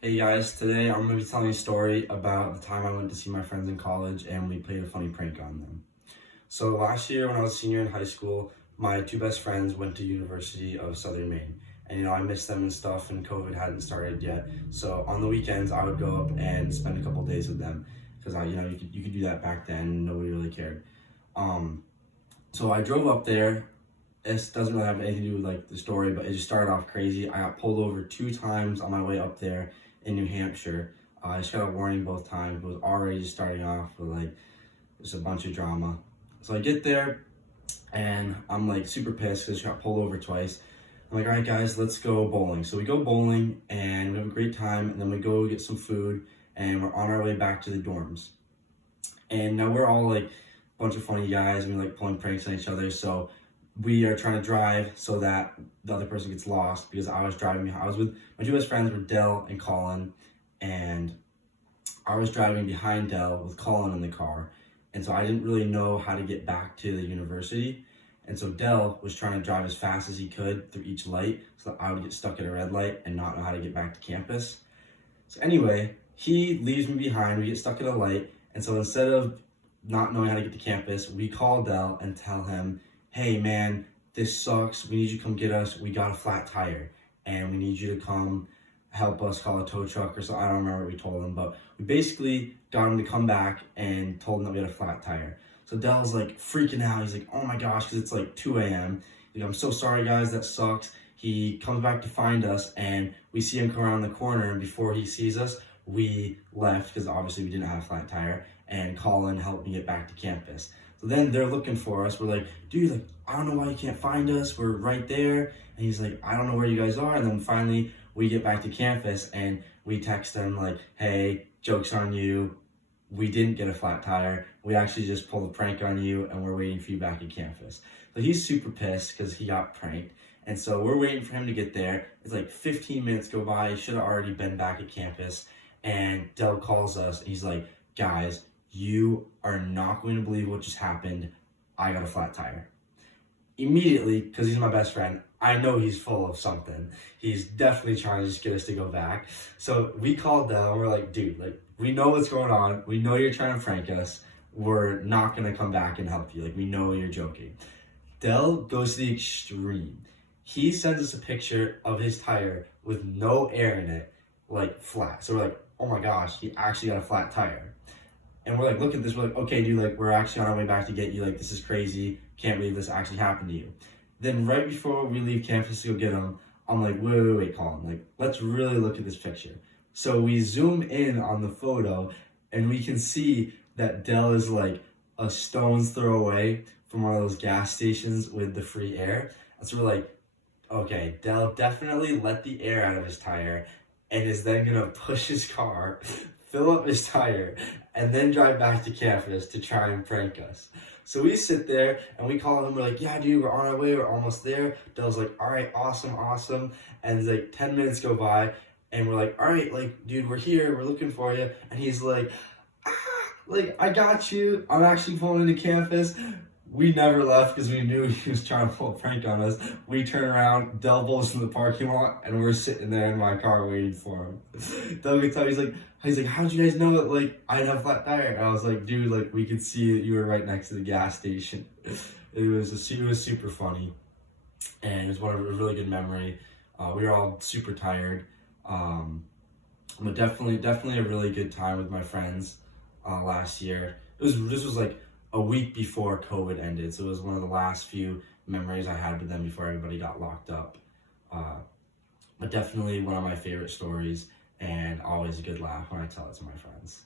Hey guys, today I'm going to be telling a story about the time I went to see my friends in college and we played a funny prank on them. So last year when I was a senior in high school, my two best friends went to University of Southern Maine. And I missed them and stuff and COVID hadn't started yet. So on the weekends I would go up and spend a couple days with them because you could do that back then and nobody really cared. Um, so I drove up there. This doesn't really have anything to do with like the story, but it just started off crazy. I got pulled over two times on my way up there in New Hampshire. I just got a warning both times. It was already just starting off with like just a bunch of drama. So I get there and I'm like super pissed because I got pulled over twice. I'm like, all right, guys, let's go bowling. So we go bowling and we have a great time, and then we go get some food, and we're on our way back to the dorms. And now we're all like a bunch of funny guys, and we like pulling pranks on each other. So we are trying to drive so that the other person gets lost because I was driving. I was with my two best friends were Dell and Colin, and I was driving behind Dell with Colin in the car. And so I didn't really know how to get back to the university. And so Dell was trying to drive as fast as he could through each light so that I would get stuck at a red light and not know how to get back to campus. So anyway, he leaves me behind. We get stuck at a light. And so instead of not knowing how to get to campus, we call Dell and tell him, hey man, this sucks. We need you to come get us. We got a flat tire and we need you to come help us call a tow truck or so. I don't remember what we told him, but we basically got him to come back and told him that we had a flat tire. So Dell's like freaking out. He's like, oh my gosh, because it's like 2 a.m. He's like, I'm so sorry guys, that sucks. He comes back to find us and we see him come around the corner, and before he sees us, we left because obviously we didn't have a flat tire, and Colin helped me get back to campus. So then they're looking for us. We're like, dude, like, I don't know why you can't find us. We're right there. And he's like, I don't know where you guys are. And then finally we get back to campus and we text him like, hey, joke's on you. We didn't get a flat tire. We actually just pulled a prank on you and we're waiting for you back at campus. So he's super pissed because he got pranked. And so we're waiting for him to get there. It's like 15 minutes go by. He should have already been back at campus. And Dell calls us and he's like, guys, you are not going to believe what just happened. I got a flat tire. Immediately, because he's my best friend, I know he's full of something. He's definitely trying to just get us to go back. So we called Dell and we're like, dude, like, we know what's going on. We know you're trying to prank us. We're not going to come back and help you. Like, we know you're joking. Dell goes to the extreme. He sends us a picture of his tire with no air in it, like flat. So we're like, oh my gosh, he actually got a flat tire. And we're like, look at this. We're like, okay, dude, like, we're actually on our way back to get you. Like, this is crazy. Can't believe this actually happened to you. Then right before we leave campus to go get him, I'm like, wait, Colin. Like, let's really look at this picture. So we zoom in on the photo, and we can see that Dell is like a stone's throw away from one of those gas stations with the free air. And so we're like, okay, Dell definitely let the air out of his tire and is then gonna push his car, fill up his tire, and then drive back to campus to try and prank us. So we sit there and we call him. We're like, yeah, dude, we're on our way. We're almost there. Dell's like, all right, awesome. And it's like 10 minutes go by and we're like, all right, like, dude, we're here. We're looking for you. And he's like, like, I got you. I'm actually pulling into campus. We never left because we knew he was trying to pull a prank on us. We turn around, Del bolts in the parking lot, and we're sitting there in my car waiting for him. Del gets out, he's like, how'd you guys know that, like, I didn't have a flat tire? And I was like, dude, like, we could see that you were right next to the gas station. It was super funny, and it was a really good memory. We were all super tired, but definitely a really good time with my friends last year. This was like a week before COVID ended, so it was one of the last few memories I had with them before everybody got locked up. But definitely one of my favorite stories, and always a good laugh when I tell it to my friends.